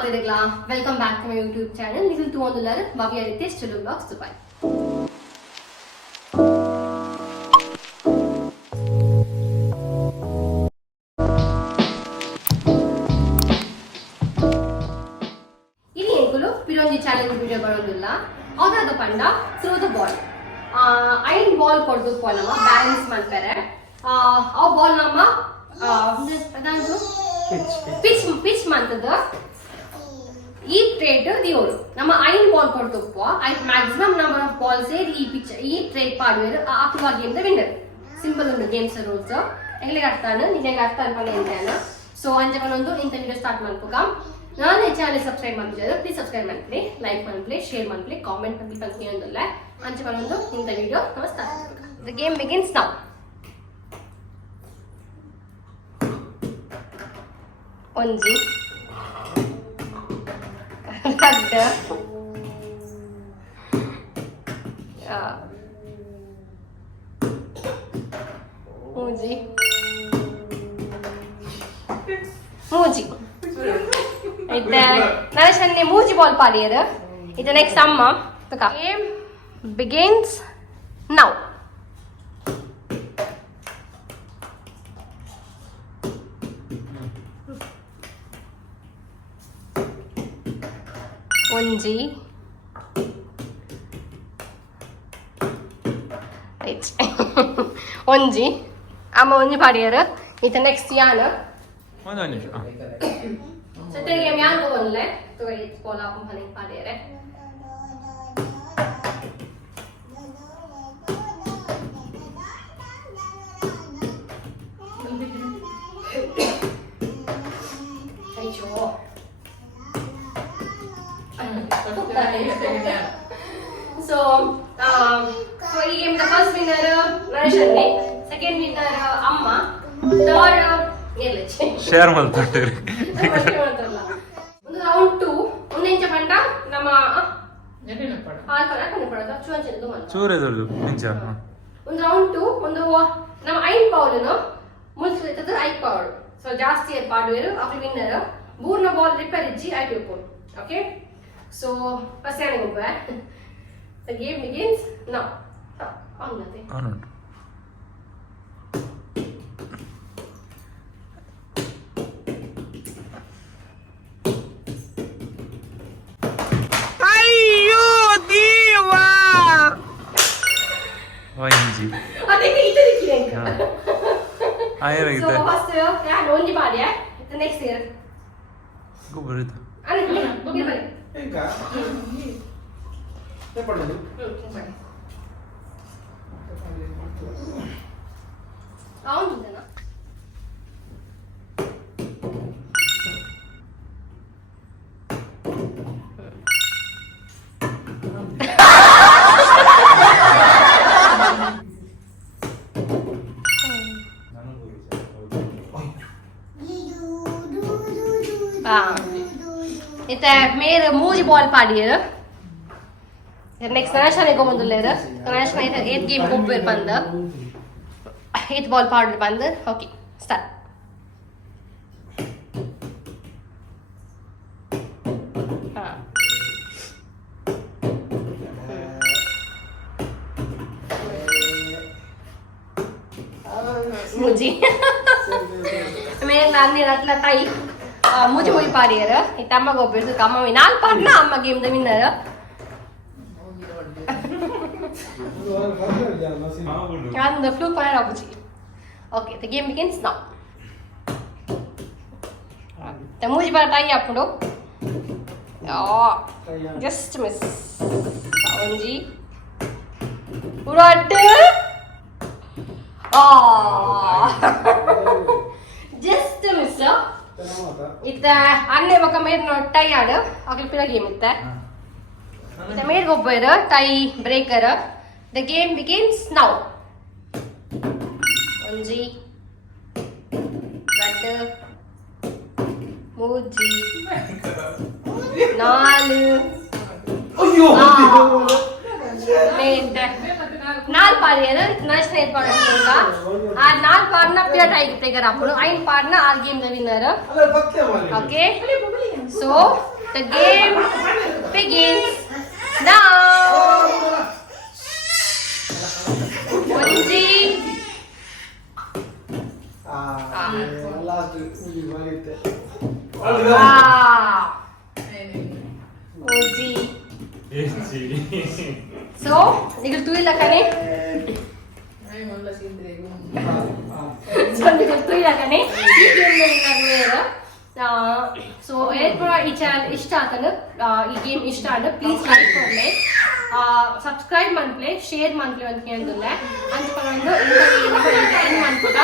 ಮಾತಾಡಿದ್ಲಾ welcome back to my YouTube channel. ಇದು ತೂವೊಂದುಲ್ಲಾರು Bhavya Ritesh Tuluvlogger Dubai. ಇಲ್ಲಿ ಎಂಕುಲು ಪಿರೊಂಜಿ ಚಾಲೆಂಜ್ ವಿಡಿಯೋ ಬರೋದಿಲ್ಲ. ಅದಾದ ಪಂಡ ಥ್ರೂ ದ ಬಾಲ್ ಐನ್ ಬಾಲ್ ಕೊಡ್ದು ಪೋಲಮ್ಮ ಬ್ಯಾಲೆನ್ಸ್ ಮಾಡ್ತಾರೆ. ಆ ಬಾಲ್ ನಮ್ಮ ಅದಾದ್ರು ಪಿಚ್ ಮಂತದ ಈ ಟ್ರೇಡ್ ದಿಯೋಳು ನಮ್ಮ ಐನ್ ಬಾಲ್ ಕೊಡ್ತಪ್ಪ ಐಟ್ ಮ್ಯಾಕ್ಸಿಮಮ್ ನಂಬರ್ ಆಫ್ ಬಾಲ್ಸ್ ಈ ಟ್ರೇಡ್ ಪಾಡುವರು ಆಕ್ಲುವ ಗೇಮ್ ದ ವಿನ್ನರ್. ಸಿಂಪಲ್ ಉಂಟು ಗೇಮ್ಸ್ ರೂಲ್ಸ್ ಎಲ್ಲಿಗೆ ಅರ್ಥಾನು ನಿನಗೆ ಅರ್ಥ ಅನ್ಕೊಂಡು ಎಂತಾನು. ಸೊ ಅಂಚಕೊಂಡೊಂದು ಇಂಥ ವಿಡಿಯೋ ಸ್ಟಾರ್ಟ್ ಮಾಡ್ಕೋಕ. ನಾನು ಈ ಚಾನಲ್ ಸಬ್ಸ್ಕ್ರೈಬ್ ಮಾಡ್ತಿದ್ದೆ, ಪ್ಲೀಸ್ ಸಬ್ಸ್ಕ್ರೈಬ್ ಮಾಡ್ಕೊಳ್ಳಿ, ಲೈಕ್ ಮಾಡ್ಕೊಳ್ಳಿ, ಶೇರ್ ಮಾಡ್ಕೊಳ್ಳಿ, ಕಾಮೆಂಟ್ ಮಾಡ್ಲಿಕ್ಕೆ ಅಂತ ಒಂದಲ್ಲ ಅಂಚಕೊಂಡೊಂದು ಇಂಥ ವಿಡಿಯೋ ನಾವು ಸ್ಟಾರ್ಟ್ ಮಾಡ್ಕೋಕ. The game begins now. ಒಂಜಿ ರಡ್ಡ ಮೂಜಿ ಮೂಜಿ ಇತ್ತ ನರೇಶನ್ನೇ ಮೂಜಿ ಬಾಲ್ ಪಾಡಿಯರು. ಇದು ನೆಕ್ಸ್ಟ್ ಅಮ್ಮ ತಕ. Game begins now. ಒಂಜಿ ಒಂಜಿ ಅಮ್ಮ ಒಂಜಿ ಪಾಡಿಯರು. ಈತ ನೆಕ್ಸ್ಟ್ ಯಾನು ಸತ್ಯ ಗೇಮ್ ಯಾನ್ ತಗೊಂಡ್ಲೆ ತಗೊಳ್ಳಿ ಕೋಲ ಮನೆ ಪಾಡಿಯರೆ. So ಈ ಗೇಮ್ ದ ಫಸ್ಟ್ ವಿನ್ನರ್ ನರೇಶನ್ನೇ, ಸೆಕೆಂಡ್ ವಿನ್ನರ್ ಅಮ್ಮ, ಥರ್ಡ್ ನಿರ್ಲಕ್ಷ್ಯ ಶೇರ್ ಮಾಡ್ತಾರೆ. ಒಂದು ರೌಂಡ್ 2 ಒಂದೆಂಚ ಪಂಡ ನಮ್ಮ ಚೂರೆದೊಂದು ನಿಂಚ ಒಂದು ರೌಂಡ್ 2 ಒಂದು ನಮ್ಮ ಐನ್ ಪೌಲನು ಮುಲ್ಸಿರ್ತದ ಐ ಪೌಲ್. ಸೊ ಜಾಸ್ತಿ ಪಾಡುವರು ಅಪ್ಪ ವಿನ್ನರ್. ಮೂರ್ನ ಬಾಲ್ ರಿಪೇರ್ ಇಜ್ಜಿ ಐ ತಿಳ್ಕೊಂಡು. ಓಕೆ, ಸೊ ಫಸ್ಟ್ ಯಾನಿಗೆ ಹೋಗ್ಬ. The game begins now. On nothing. On it. ಅಯ್ಯೋ ದೇವಾ ಒಂಜಿ ಅದಕ್ಕೆ ಇದು ದಿಕ್ಕಿದೆ ಅಂತ. ಆಯರಾಗಿದೆ. So first ಯಾರು ಒಂಜಿ ಪಾಡ್ಯ ನೆಕ್ಸ್ಟ್ ಇಯರ್ ಗೊಬ್ಬರಿತ ಅಲ್ಲ ಬಗೆ ಬರೆ ಈಗ ಏ ಪಡೋದು అవును ಇತ್ತ ಮೇರೆ ಮೂಜಿ ಬಾಲ್ ಪಾಡಿಯರು. ನೆಕ್ಸ್ಟ್ ಗಣೇಶನಿಗೆ ಹೋಗ್ಬಂದುಲ್ಲೇರು. ಗಣೇಶನ ಏತ್ ಗೇಮ್ ಹೋಗ್ಬೇರು ಬಂದು ಏತ್ ಬಾಲ್ ಪಾಡ್ರು ಬಂದು. Okay start. ಮೂಜಿ ಮೇಲೆ ನಾನು ಅట్లా ಟೈ ಮೂಜಿ ಮೂಜಿ ಪಾಡಿಯರು. ಇತ್ತ ಅಮ್ಮಗೆ ಹೋಗ್ಬಿಡ್ತು. ಅಮ್ಮ ನಾಲ್ಕು ಪಾಡ್ನ ಅಮ್ಮ ಗೇಮ್ ದ winner. And the fluke player opposite. Okay, the game begins now. The muji bara tie appudu. Oh, just miss. Onji. Urat. Oh. Just miss. Itta anne baka mer no tie adu. Okay, pira game itta. The maid go better tie breaker. The game begins now. Onji, Raddu, Muji, Nalu. Maid. ನಾಲ್ ಪಾಡಿಯನ ನಷ್ಟ ಪಾಡ ಆ ನಾಲ್ ಪಾಡ್ನ plate ಆಗಿ ತೆಗರ ಅప్పుడు ಐನ್ ಪಾಡ್ನ ಆ game ದ winner okay so the game begins now ಒಂಜಿ so ಈಗ ತುಯಿಲ್ಲ ಕಣೆ ತುಯಿಲ್ಲ ಕಣೆ ಈ ಗೇಮ್ ಸೊ ಈ ಚಾನಲ್ ಇಷ್ಟ ಆತನು ಈ ಗೇಮ್ ಇಷ್ಟ ಆದ್ರೆ ಪ್ಲೀಸ್ ಲೈಕ್ ಕೊಡ್ಲೆ ಸಬ್ಸ್ಕ್ರೈಬ್ ಮಾಡ್ಲೆ ಶೇರ್ ಮಾಡ್ಲೆ ಅಂತ ಕೇಳಿದ್ರೆ ಅಂಚ್ಕೊಂಡು ಎಂಡ್ ಮಾಡ್ಕೊಡ